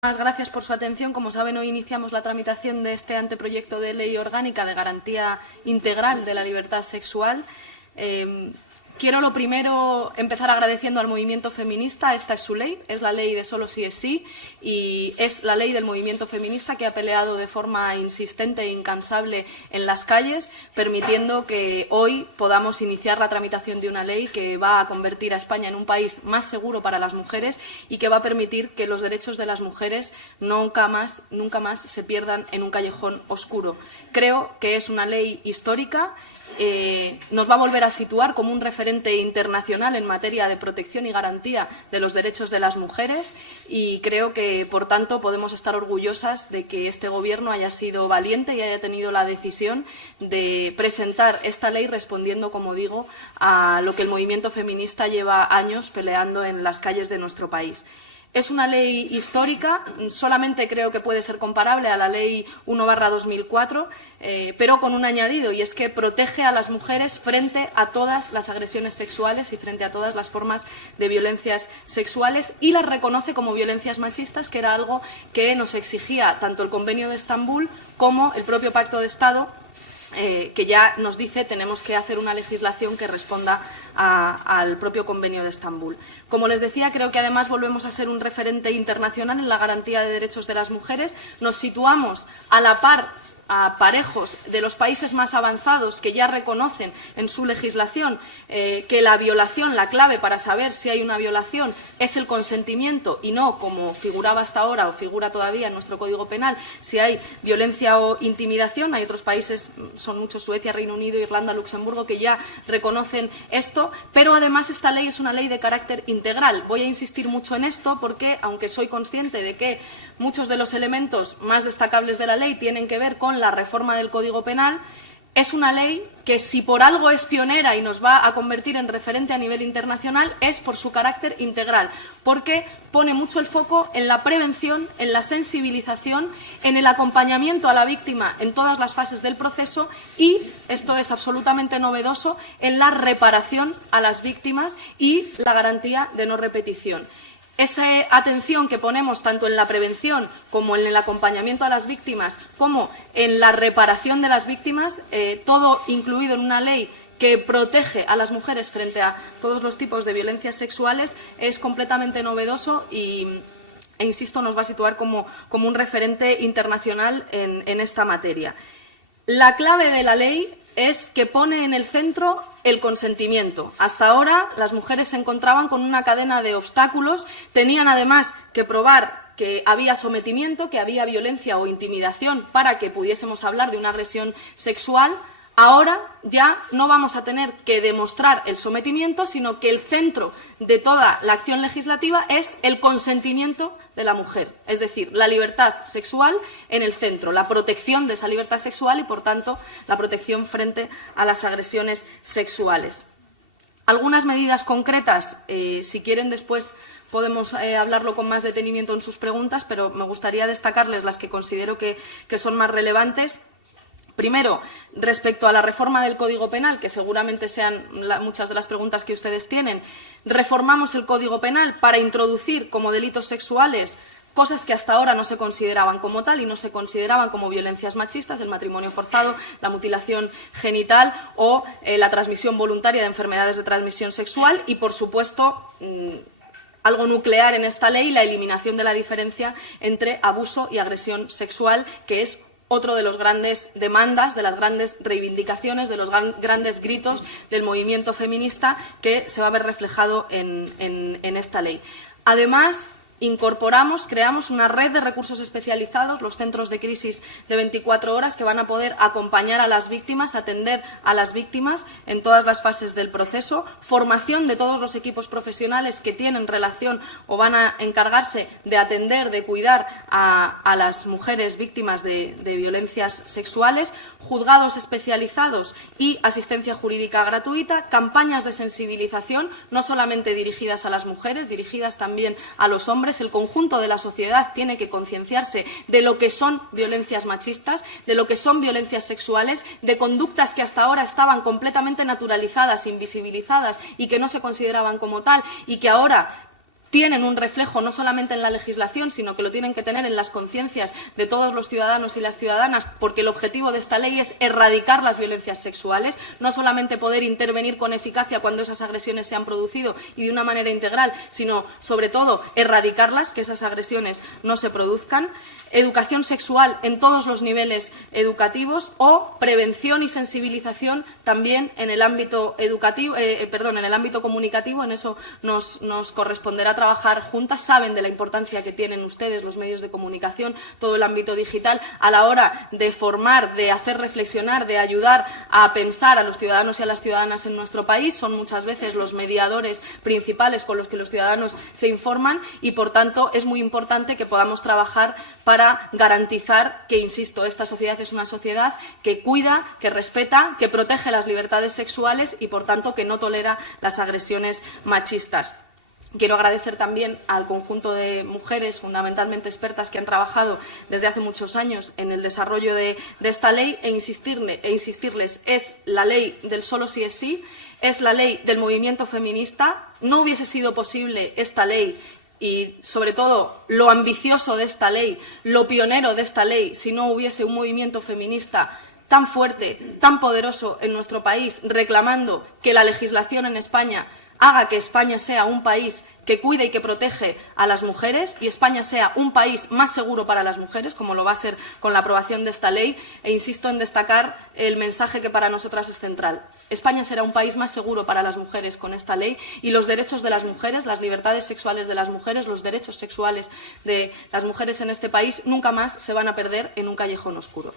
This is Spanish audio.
Gracias por su atención. Como saben, hoy iniciamos la tramitación de este anteproyecto de ley orgánica de garantía integral de la libertad sexual. Quiero lo primero empezar agradeciendo al movimiento feminista. Esta es su ley, es la ley de solo sí es sí y es la ley del movimiento feminista que ha peleado de forma insistente e incansable en las calles, permitiendo que hoy podamos iniciar la tramitación de una ley que va a convertir a España en un país más seguro para las mujeres y que va a permitir que los derechos de las mujeres nunca más se pierdan en un callejón oscuro. Creo que es una ley histórica. Nos va a volver a situar como un referente internacional en materia de protección y garantía de los derechos de las mujeres y creo que, por tanto, podemos estar orgullosas de que este Gobierno haya sido valiente y haya tenido la decisión de presentar esta ley respondiendo, como digo, a lo que el movimiento feminista lleva años peleando en las calles de nuestro país. Es una ley histórica, solamente creo que puede ser comparable a la Ley 1/2004, pero con un añadido, y es que protege a las mujeres frente a todas las agresiones sexuales y frente a todas las formas de violencias sexuales y las reconoce como violencias machistas, que era algo que nos exigía tanto el Convenio de Estambul como el propio Pacto de Estado, que ya nos dice que tenemos que hacer una legislación que responda al propio Convenio de Estambul. Como les decía, creo que además volvemos a ser un referente internacional en la garantía de derechos de las mujeres. Nos situamos a la par, a parejos de los países más avanzados que ya reconocen en su legislación que la violación, la clave para saber si hay una violación es el consentimiento y no, como figuraba hasta ahora o figura todavía en nuestro Código Penal, si hay violencia o intimidación. Hay otros países, son muchos, Suecia, Reino Unido, Irlanda, Luxemburgo, que ya reconocen esto, pero además esta ley es una ley de carácter integral. Voy a insistir mucho en esto porque, aunque soy consciente de que muchos de los elementos más destacables de la ley tienen que ver con la reforma del Código Penal, es una ley que, si por algo es pionera y nos va a convertir en referente a nivel internacional, es por su carácter integral, porque pone mucho el foco en la prevención, en la sensibilización, en el acompañamiento a la víctima en todas las fases del proceso y, esto es absolutamente novedoso, en la reparación a las víctimas y la garantía de no repetición. Esa atención que ponemos tanto en la prevención como en el acompañamiento a las víctimas, como en la reparación de las víctimas, todo incluido en una ley que protege a las mujeres frente a todos los tipos de violencias sexuales, es completamente novedoso e insisto, nos va a situar como un referente internacional en esta materia. La clave de la ley es que pone en el centro el consentimiento. Hasta ahora las mujeres se encontraban con una cadena de obstáculos, tenían además que probar que había sometimiento, que había violencia o intimidación para que pudiésemos hablar de una agresión sexual. Ahora ya no vamos a tener que demostrar el sometimiento, sino que el centro de toda la acción legislativa es el consentimiento de la mujer, es decir, la libertad sexual en el centro, la protección de esa libertad sexual y, por tanto, la protección frente a las agresiones sexuales. Algunas medidas concretas, si quieren después podemos hablarlo con más detenimiento en sus preguntas, pero me gustaría destacarles las que considero que son más relevantes. Primero, respecto a la reforma del Código Penal, que seguramente sean muchas de las preguntas que ustedes tienen, reformamos el Código Penal para introducir como delitos sexuales cosas que hasta ahora no se consideraban como tal y no se consideraban como violencias machistas: el matrimonio forzado, la mutilación genital o la transmisión voluntaria de enfermedades de transmisión sexual y, por supuesto, algo nuclear en esta ley, la eliminación de la diferencia entre abuso y agresión sexual, que es otro de los grandes demandas, de las grandes reivindicaciones, de los grandes gritos del movimiento feminista que se va a ver reflejado en esta ley. Además, creamos una red de recursos especializados, los centros de crisis de 24 horas, que van a poder acompañar a las víctimas, atender a las víctimas en todas las fases del proceso, formación de todos los equipos profesionales que tienen relación o van a encargarse de atender, de cuidar a las mujeres víctimas de violencias sexuales, juzgados especializados y asistencia jurídica gratuita, campañas de sensibilización, no solamente dirigidas a las mujeres, dirigidas también a los hombres. El conjunto de la sociedad tiene que concienciarse de lo que son violencias machistas, de lo que son violencias sexuales, de conductas que hasta ahora estaban completamente naturalizadas, invisibilizadas y que no se consideraban como tal y que ahora tienen un reflejo no solamente en la legislación, sino que lo tienen que tener en las conciencias de todos los ciudadanos y las ciudadanas, porque el objetivo de esta ley es erradicar las violencias sexuales, no solamente poder intervenir con eficacia cuando esas agresiones se han producido y de una manera integral, sino, sobre todo, erradicarlas, que esas agresiones no se produzcan, educación sexual en todos los niveles educativos o prevención y sensibilización también en el ámbito educativo, en el ámbito comunicativo. En eso nos corresponderá trabajar juntas. Saben de la importancia que tienen ustedes, los medios de comunicación, todo el ámbito digital, a la hora de formar, de hacer reflexionar, de ayudar a pensar a los ciudadanos y a las ciudadanas en nuestro país. Son muchas veces los mediadores principales con los que los ciudadanos se informan y, por tanto, es muy importante que podamos trabajar para garantizar que, insisto, esta sociedad es una sociedad que cuida, que respeta, que protege las libertades sexuales y, por tanto, que no tolera las agresiones machistas. Quiero agradecer también al conjunto de mujeres, fundamentalmente expertas, que han trabajado desde hace muchos años en el desarrollo de esta ley e insistirles, es la ley del solo sí es sí, es la ley del movimiento feminista. No hubiese sido posible esta ley y, sobre todo, lo ambicioso de esta ley, lo pionero de esta ley, si no hubiese un movimiento feminista tan fuerte, tan poderoso en nuestro país, reclamando que la legislación en España haga que España sea un país que cuide y que protege a las mujeres y España sea un país más seguro para las mujeres, como lo va a ser con la aprobación de esta ley. E insisto en destacar el mensaje que para nosotras es central. España será un país más seguro para las mujeres con esta ley y los derechos de las mujeres, las libertades sexuales de las mujeres, los derechos sexuales de las mujeres en este país nunca más se van a perder en un callejón oscuro.